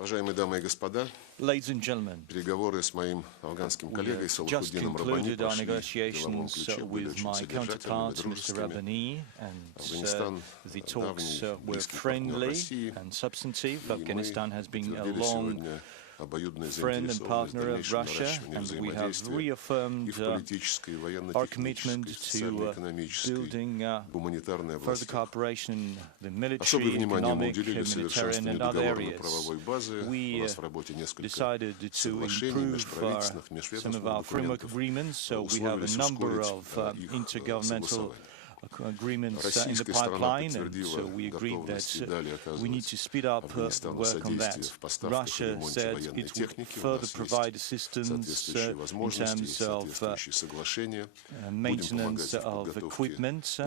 Уважаемые дамы и господа, Ladies and gentlemen, переговоры с моим афганским we коллегой have just Салахуддином Раббани concluded our прошли в деловом negotiations ключе, были with очень my содержательными, counterpart, Mr. дружескими. Rabbani, and Афганистан the давний talks were близкий партнер friendly России, and substantive. и мы Afghanistan has been a утвердили long сегодня обоюдная friend and заинтересованность в partner of дальнейшем Russia, наращивании and we have взаимодействия и reaffirmed в политической, и our commitment военно-технической, to социально-экономической, building гуманитарной further областях. cooperation in the Особое military, внимание мы economic, уделили совершенствованию humanitarian and other договорной areas. правовой базы. У We нас в работе несколько decided to соглашений improve межправительственных, some of межведомственных our framework документов, agreements, so we have a number of intergovernmental agreements in the pipeline, and so we agreed that we need to speed up work on that. Russia said it would further provide assistance in terms of maintenance of equipment.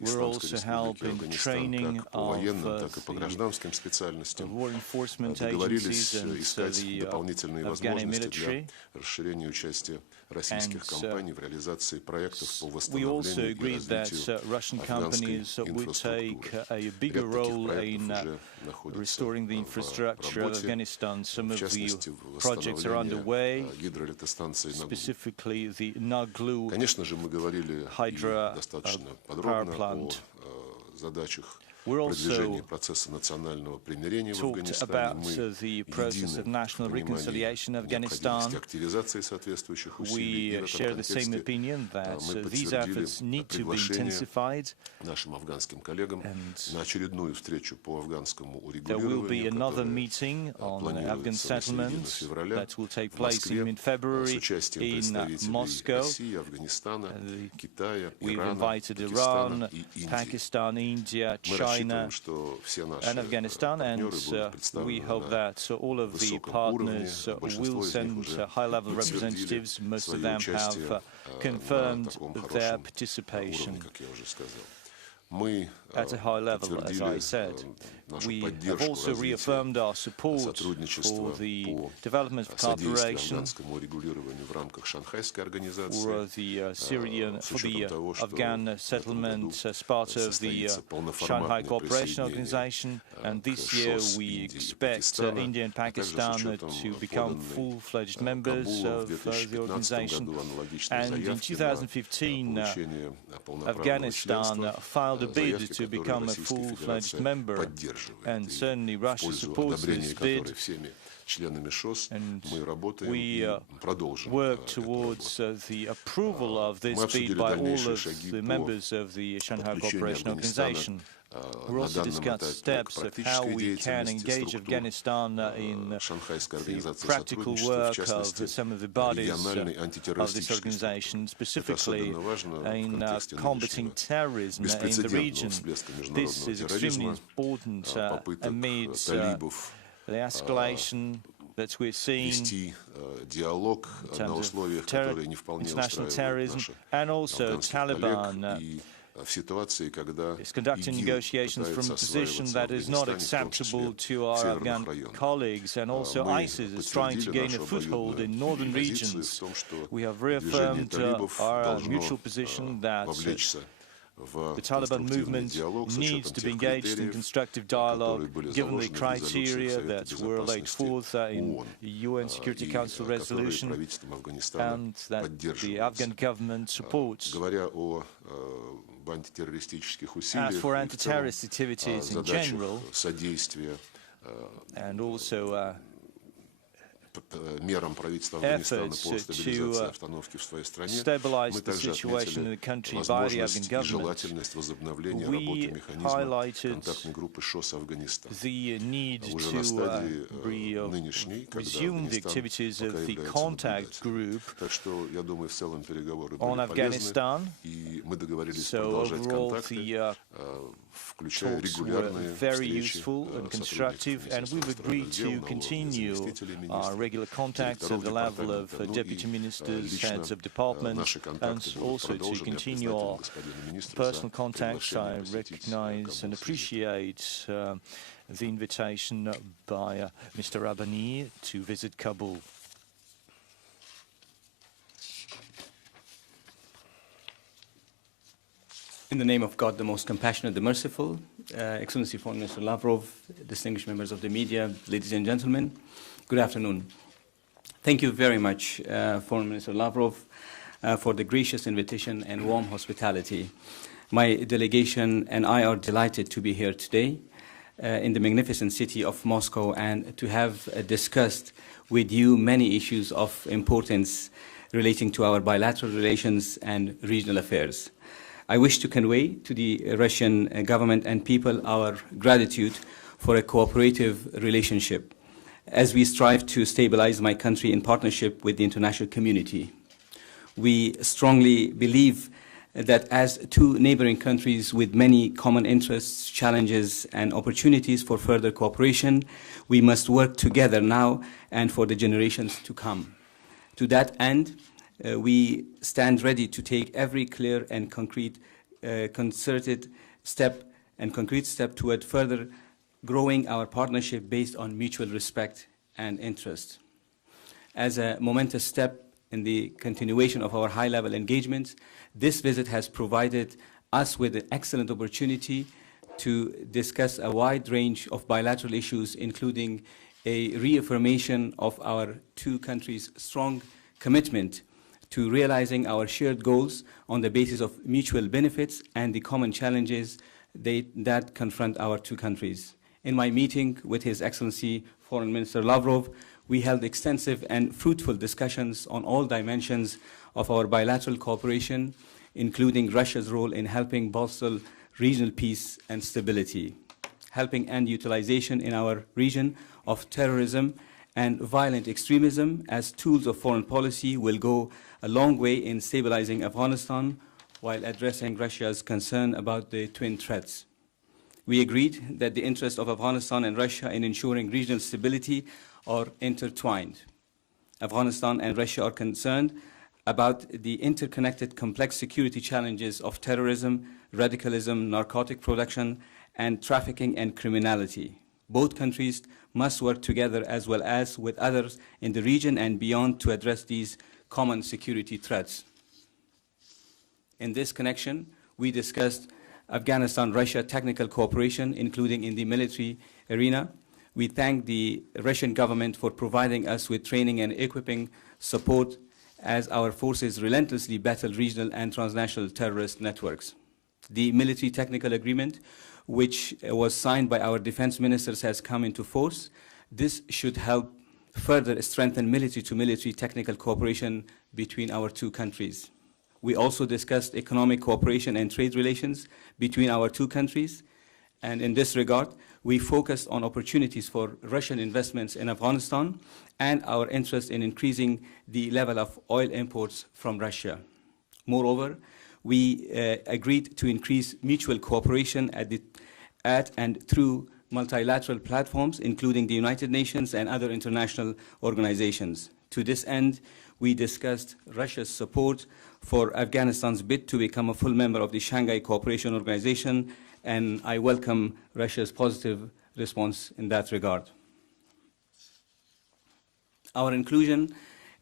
We're also helping training of the law enforcement agencies and the Afghani military. We also agreed that Russian companies would take a bigger role in restoring the infrastructure of Afghanistan. Some of the projects are underway, specifically the Naglu hydro power plant. We also talked about the process of national reconciliation in Afghanistan. We share the same opinion that these efforts need to be intensified, and there will be another meeting on Afghan settlement that will take place in mid-February in Moscow. We've invited Iran, Pakistan, India, China, and Afghanistan, and we hope that all of the partners will send high-level representatives. Most of them have confirmed their participation at a high level, as I said. We have also reaffirmed our support for the development of cooperation for the Afghan settlement as part of the Shanghai Cooperation Organization. And this year we expect India and Pakistan to become full-fledged members of the organization. And in 2015, Afghanistan filed a bid to become a full-fledged member, and certainly Russia supports this bid, and we work towards the approval of this bid by all of the members of the Shanghai Cooperation Organization. We also discussed steps of how we can engage Afghanistan in the practical work of some of the bodies of this organization, specifically in combating terrorism in the region. This is extremely important amid the escalation that we're seeing in terms of international terrorism, and also Taliban is conducting negotiations from a position that is not acceptable to our Afghan colleagues, and also ISIS is trying to gain a foothold in northern regions. We have reaffirmed our mutual position that the Taliban movement needs to be engaged in constructive dialogue, given the criteria that were laid forth in the UN Security Council resolution, and that the Afghan government supports. As for anti-terrorist activities in general, and also efforts to stabilize the situation in the country by the Afghan government, we highlighted the need to resume the activities of the contact group on Afghanistan. So overall, the talks were very useful and constructive, and we've agreed to continue our regular contacts at the level of deputy ministers, heads of departments, and also to continue our personal contacts. I recognize and appreciate the invitation by Mr. Rabbani to visit Kabul. In the name of God, the most compassionate, the merciful, Excellency Foreign Minister Lavrov, distinguished members of the media, ladies and gentlemen, good afternoon. Thank you very much, Foreign Minister Lavrov, for the gracious invitation and warm hospitality. My delegation and I are delighted to be here today in the magnificent city of Moscow and to have discussed with you many issues of importance relating to our bilateral relations and regional affairs. I wish to convey to the Russian government and people our gratitude for a cooperative relationship as we strive to stabilize my country in partnership with the international community. We strongly believe that as two neighboring countries with many common interests, challenges, and opportunities for further cooperation, we must work together now and for the generations to come. To that end, we stand ready to take every clear and concrete concerted step toward further growing our partnership based on mutual respect and interest. As a momentous step in the continuation of our high-level engagements, this visit has provided us with an excellent opportunity to discuss a wide range of bilateral issues, including a reaffirmation of our two countries' strong commitment to realizing our shared goals on the basis of mutual benefits and the common challenges that confront our two countries. In my meeting with His Excellency Foreign Minister Lavrov, we held extensive and fruitful discussions on all dimensions of our bilateral cooperation, including Russia's role in helping bolster regional peace and stability, helping end utilization in our region of terrorism and violent extremism as tools of foreign policy will go a long way in stabilizing Afghanistan while addressing Russia's concern about the twin threats. We agreed that the interests of Afghanistan and Russia in ensuring regional stability are intertwined. Afghanistan and Russia are concerned about the interconnected complex security challenges of terrorism, radicalism, narcotic production, and trafficking and criminality. Both countries must work together as well as with others in the region and beyond to address these common security threats. In this connection, we discussed Afghanistan-Russia technical cooperation, including in the military arena. We thank the Russian government for providing us with training and equipping support as our forces relentlessly battle regional and transnational terrorist networks. The military technical agreement, which was signed by our defense ministers, has come into force. This should help further strengthen military-to-military technical cooperation between our two countries. We also discussed economic cooperation and trade relations between our two countries, and in this regard, we focused on opportunities for Russian investments in Afghanistan and our interest in increasing the level of oil imports from Russia. Moreover, we agreed to increase mutual cooperation at and through multilateral platforms, including the United Nations and other international organizations. To this end, we discussed Russia's support for Afghanistan's bid to become a full member of the Shanghai Cooperation Organization, and I welcome Russia's positive response in that regard. Our inclusion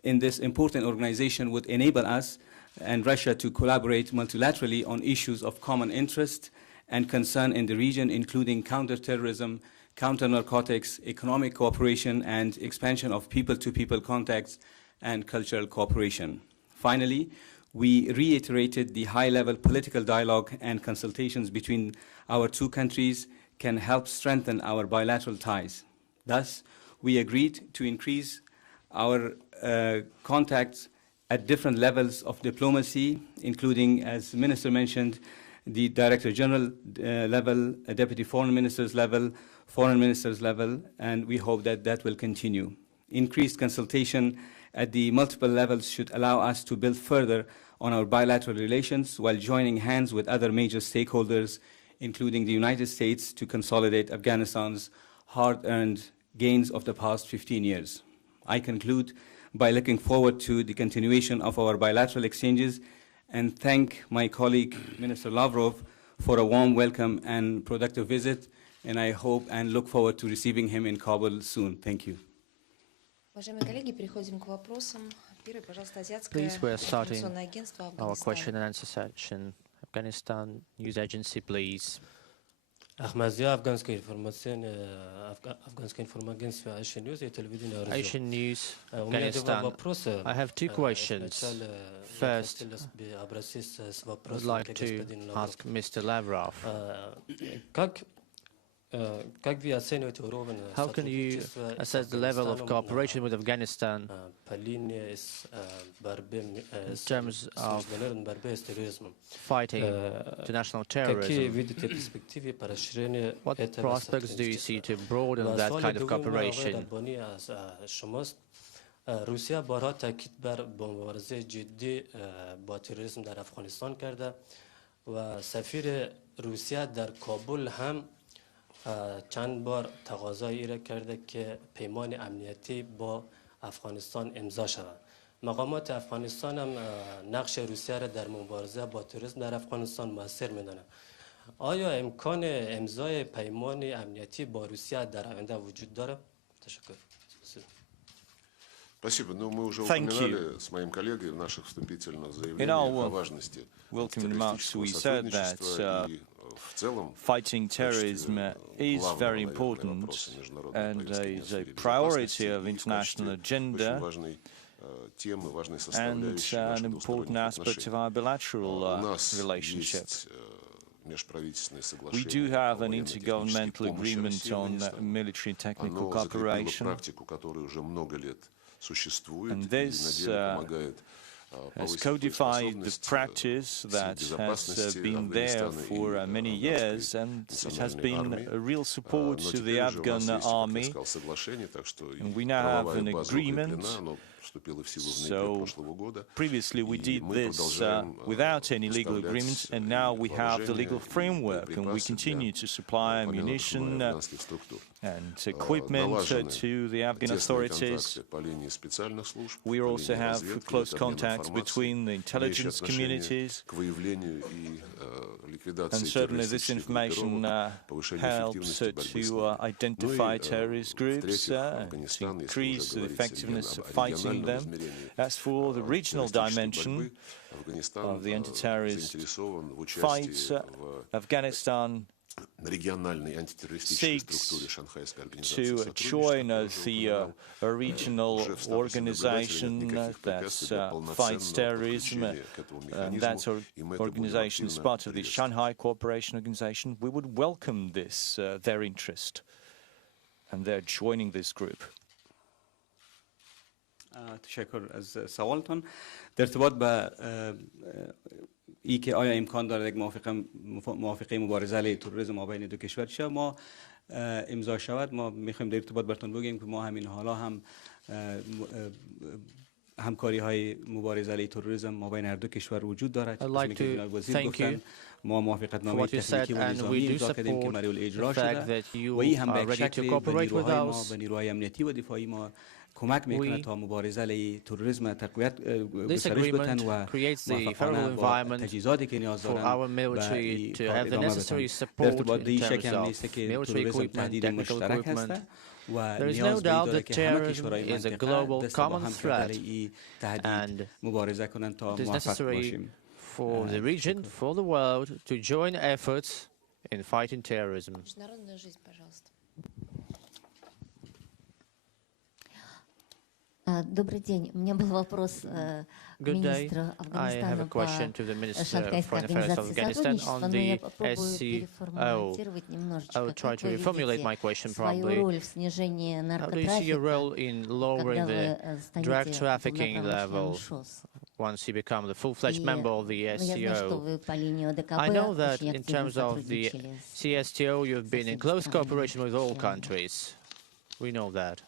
in this important organization would enable us and Russia to collaborate multilaterally on issues of common interest and concern in the region, including counterterrorism, counter-narcotics, economic cooperation, and expansion of people-to-people contacts and cultural cooperation. Finally, we reiterated the high-level political dialogue and consultations between our two countries can help strengthen our bilateral ties. Thus, we agreed to increase our contacts at different levels of diplomacy, including, as the Minister mentioned, the Director General level, Deputy Foreign Ministers level, Foreign Ministers level, and we hope that that will continue. Increased consultation at the multiple levels should allow us to build further on our bilateral relations while joining hands with other major stakeholders, including the United States, to consolidate Afghanistan's hard-earned gains of the past 15 years. I conclude by looking forward to the continuation of our bilateral exchanges and thank my colleague, Minister Lavrov, for a warm welcome and productive visit, and I hope and look forward to receiving him in Kabul soon. Thank you. Please, we are starting our question and answer session. Afghanistan News Agency, please. Asian News, Afghanistan. I have two questions. First, I would like to ask Mr. Lavrov. How can you assess the level of cooperation with Afghanistan in terms of fighting international terrorism? What prospects do you see to broaden that kind of cooperation? روسیه بارها تاکید بر مبارزه جدی با تروریسم در افغانستان کرده و سفیر روسیه در کابل هم چند بار تقاضای را کرده که پیمان امنیتی با افغانستان امضا شود. مقامات افغانستان هم نقش روسیه را در مبارزه با تروریسم در افغانستان مؤثر می‌دانند. آیا امکان امضای پیمان امنیتی با روسیه در آینده وجود داره؟ تشکر. Спасибо. Но мы уже упоминали с моим коллегой в наших вступительных заявлениях о важности террористического сотрудничества и в целом fighting terrorism is very important and is a priority of international agenda and an important aspect of our bilateral relationship. We do have an intergovernmental agreement on military and technical cooperation, and this has codified the practice that has been there for many years, and it has been a real support to the Afghan army. And we now have an agreement. So previously we did this without any legal agreement, and now we have the legal framework, and we continue to supply ammunition and equipment to the Afghan authorities. We also have close contacts between the intelligence communities, and certainly this information helps to identify terrorist groups and to increase the effectiveness of fighting them. As for the regional dimension of the anti-terrorist fights, Afghanistan seeks to join the regional organization that fights terrorism, and that organization is part of the Shanghai Cooperation Organization. We would welcome this, their interest, and their joining this group. تشکر از سوالتون. در ارتباط با ای که آیا امکان دارد یک موافقه مبارزه علیه تروریسم مابین دو کشور شه ما امضا شود، ما میخوایم در ارتباط براتون بگیم که ما همین حالا هم همکاری های مبارزه علیه تروریسم مابین هر دو کشور وجود دارد. ما موافقت نامه تکنیکی و نظامی امضا کردیم که مریل اجرا شده و این هم به شکل به نیروهای ما، به نیروهای امنیتی و دفاعی ما کمک میکنه تا مبارزه علیه تروریسم تقویت گسترش بدن و موفقانه تجهیزاتی که نیاز دارن و ادامه بدن. در ارتباط این شک هم نیست که تروریسم تهدید مشترک هست و نیاز داره که همه کشورهای منطقه دست با هم برای تهدید مبارزه کنند تا موفق باشیم. For the region, for the world, to join efforts in fighting terrorism. Добрый день. У меня был вопрос министру Афганистана по Шанхайской организации сотрудничества, но я попробую переформулировать немножечко. Как вы видите свою роль в снижении наркотрафика, когда вы станете главным ШОС? Once you become the full-fledged member of the SCO. I know that in terms of the CSTO, you've been in close cooperation with all countries. We know that.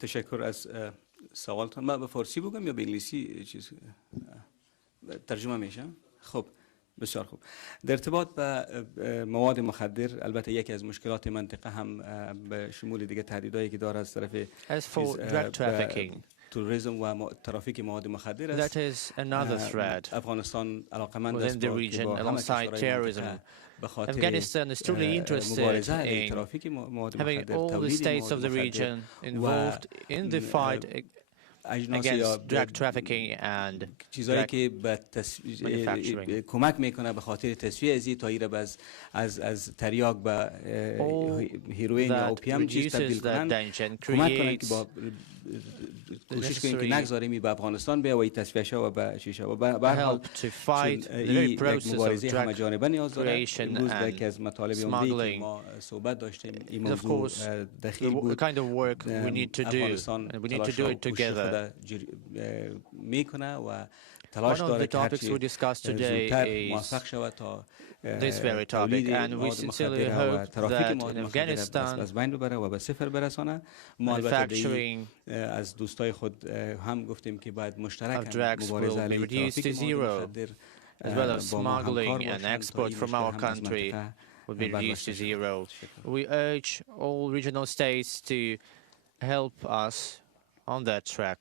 تشکر از سوالتون. من به فارسی بگم یا به انگلیسی چیز ترجمه میشه؟ خب بسیار خوب. در ارتباط با مواد مخدر، البته یکی از مشکلات منطقه هم به شمول دیگه تهدیدایی که داره از طرف تروریسم و ترافیک مواد مخدر است. افغانستان علاقمند است که با همه کشورهای منطقه Afghanistan is truly interested in having all the states of the region involved in the fight against drug trafficking and چیزایی که به کمک میکنه به خاطر تسویه ازی تا از تریاک به هیروئین یا اوپیام چیز تبدیل کنن کمک کنن که با کوشش کنیم که نگذاریم به افغانستان به و تصفیه شه و به شیشه و به هر حال یک مبارزه همه جانبه نیاز داره. امروز که از مطالب عمده که ما صحبت داشتیم این موضوع دخیل بود. افغانستان تلاش و کوشش خود میکنه و تلاش داره که هرچی زودتر موفق شود تا this very topic, and we sincerely hope that in Afghanistan, از بین ببره و به صفر برسانه. ما البته از دوستای خود هم گفتیم که باید مشترک مبارزه علیه ترافیک مخدر as well as smuggling and export from our country would be reduced to zero. We urge all regional states to help us on that track.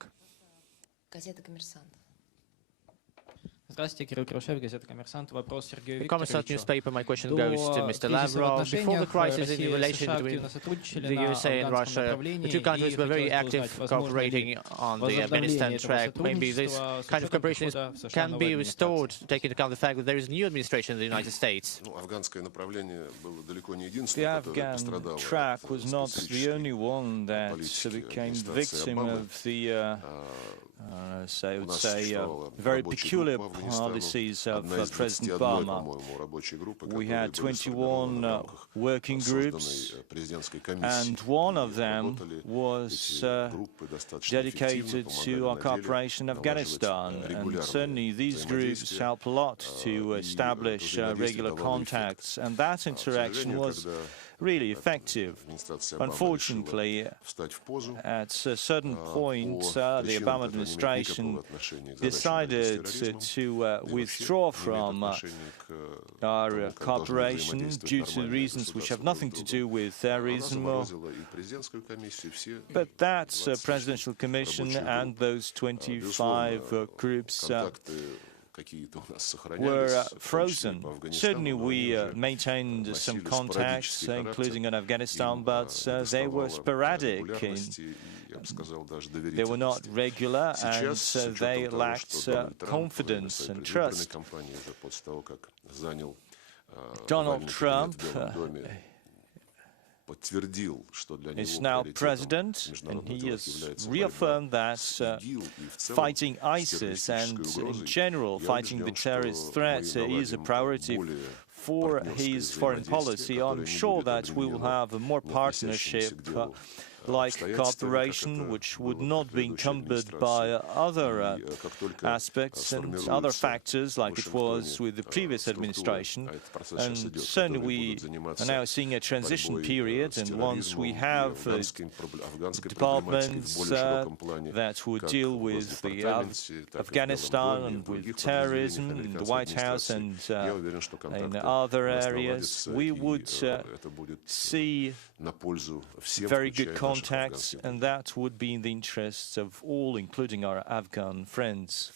Здравствуйте, Кирилл Кирушев, газета «Коммерсант». Вопрос Сергею The Commercial newspaper, my question goes to Mr. Lavrov. Before the crisis in relation between the USA and Russia, the two countries were very active cooperating on the Afghanistan track. Maybe this kind of cooperation can be restored, taking into account the fact that there is a new administration in the United States. The Afghan track was not the only one that became victim of the I would say, very peculiar policies of President Obama. We had 21 working groups, and one of them was dedicated to our cooperation in Afghanistan. And certainly these groups help a lot to establish regular contacts, and that interaction was really effective. Unfortunately, at a certain point, the Obama administration decided to withdraw from our cooperation due to reasons which have nothing to do with terrorism. But that Presidential Commission and those 25 groups were frozen. Certainly we maintained some contacts, including in Afghanistan, but they were sporadic. They were not regular, and they lacked confidence and trust. Donald Trump is now president, and he has reaffirmed that fighting ISIS and, in general, fighting the terrorist threat is a priority for his foreign policy. I'm sure that we will have more partnership like cooperation, which would not be encumbered by other aspects and other factors like it was with the previous administration. And certainly we are now seeing a transition period, and once we have departments that would deal with the Afghanistan and with terrorism in the White House and in other areas, we would see very good contacts, and that would be in the interests of all, including our Afghan friends.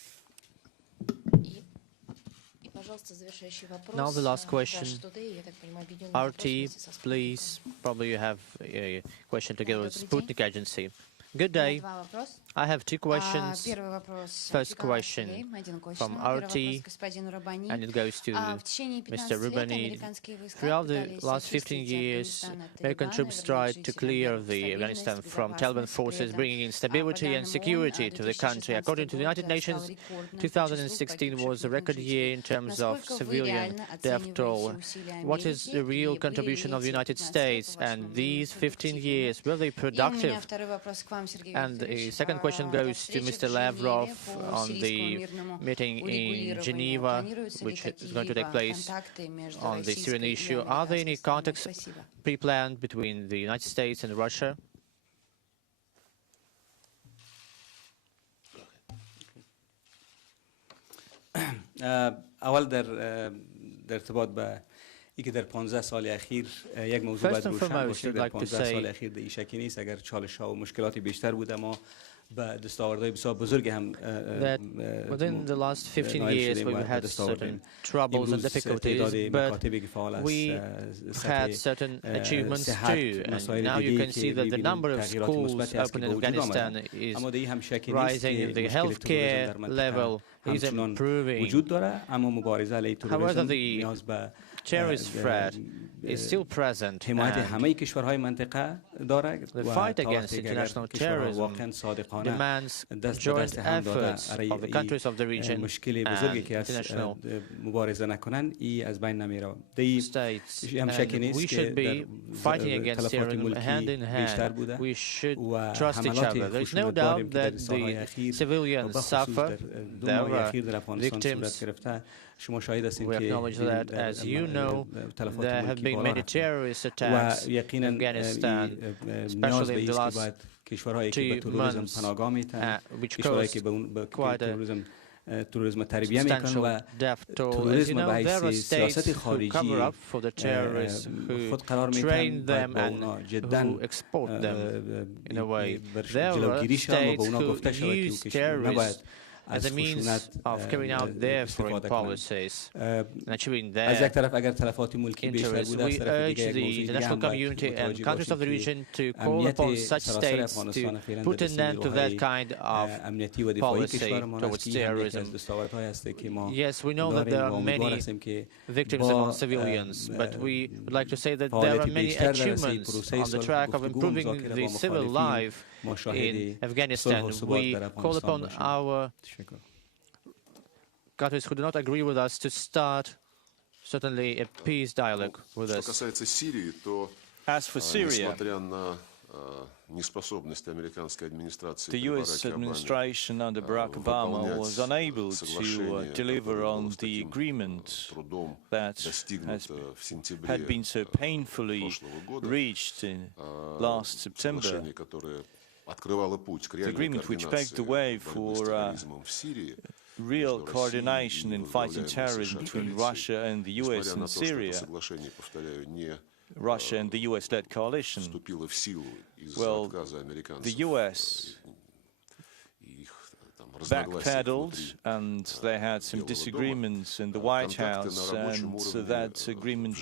Now the last question. RT, please. Probably you have a question together with Sputnik Agency. Good day. I have two questions. First question from RT, and it goes to Mr. Rabbani. Throughout the last 15 years, American troops tried to clear Afghanistan from Taliban forces, bringing in stability and security to the country. According to the United Nations, 2016 was a record year in terms of civilian death toll. What is the real contribution of the United States? And these 15 years, were they productive? And the second question goes to Mr. Lavrov on the meeting in Geneva, which is going to take place on the Syrian issue. Are there any contacts pre-planned between the United States and Russia? اول در ارتباط با اینکه در 15 سال اخیر یک موضوع باید روشن باشه در 15 سال اخیر دیگه شکی نیست اگر چالش‌ها و مشکلاتی بیشتر بود اما that within the last 15 years we've had certain troubles and difficulties, but we had certain achievements too. And now you can see that the number of schools open in Afghanistan is rising, the healthcare level is improving. However, the terrorist threat is still present, and the fight against international terrorism demands joint efforts of the countries of the region and international states. And we should be fighting against terrorism hand in hand. We should trust each other. There is no doubt that the civilians suffer. There were victims. We acknowledge that, as you know, there have been many terrorist attacks in Afghanistan, especially in the last 2 months, which caused quite a substantial death toll. As you know, there are states who cover up for the terrorists, who train them and who export them in a way. There are states who use terrorists as a means of carrying out their foreign policies and achieving their interests. We urge the international community and countries of the region to call upon such states to put an end to that kind of policy towards terrorism. Yes, we know that there are many victims among civilians, but we would like to say that there are many achievements on the track of improving the civil life in Afghanistan. We call upon our countries who do not agree with us to start certainly a peace dialogue with us. As for Syria, the US administration under Barack Obama was unable to deliver on the agreement that had been so painfully reached in last September. The agreement which paved the way for real coordination in fighting terrorism between Russia and the US in Syria, Russia and the US-led coalition. Well, the US backpedaled, and they had some disagreements in the White House, and that agreement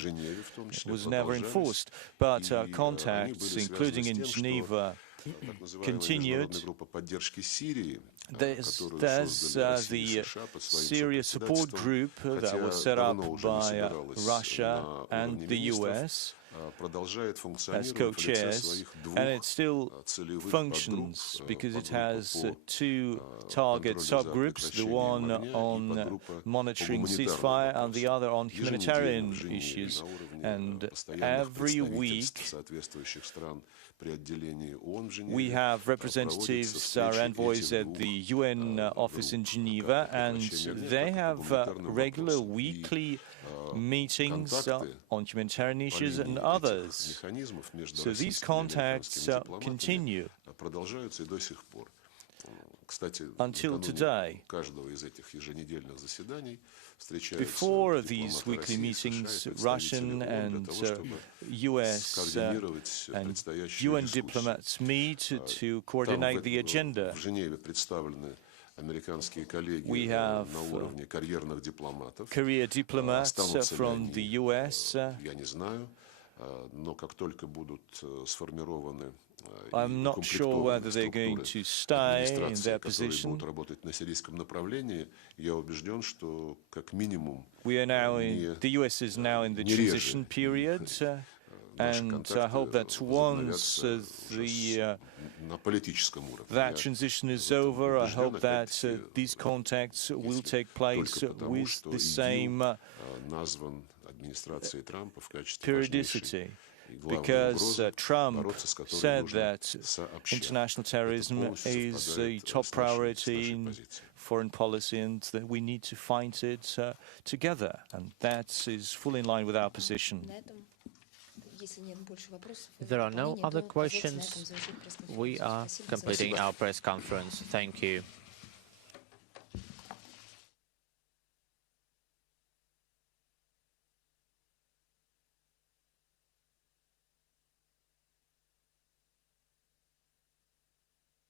was never enforced. But contacts, including in Geneva, continued. There's the Syria support group that was set up by Russia and the US as co-chairs, and it still functions because it has two target subgroups, the one on monitoring ceasefire and the other on humanitarian issues. And every week we have representatives, our envoys at the UN office in Geneva, and they have regular weekly meetings on humanitarian issues and others. So these contacts continue until today. Before these weekly meetings, Russian and US and UN diplomats meet to coordinate the agenda. We have career diplomats from the US. I'm not sure whether they're going to stay in their position. We are now the US is now in the transition period, and I hope that once that transition is over, I hope that these contacts will take place with the same periodicity. Because Trump said that international terrorism is a top priority in foreign policy and that we need to fight it together. And that is fully in line with our position. If there are no other questions, we are completing our press conference. Thank you.